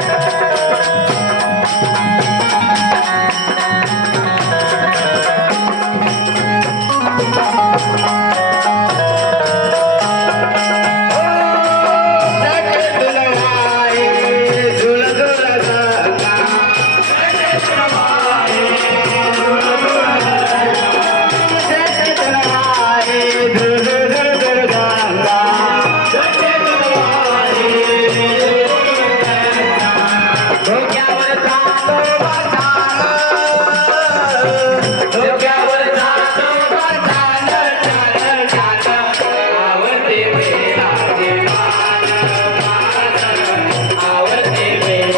Thank you.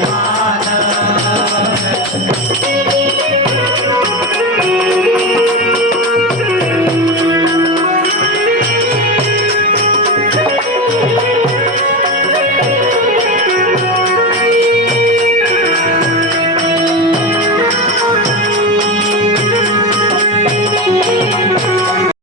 Yeah.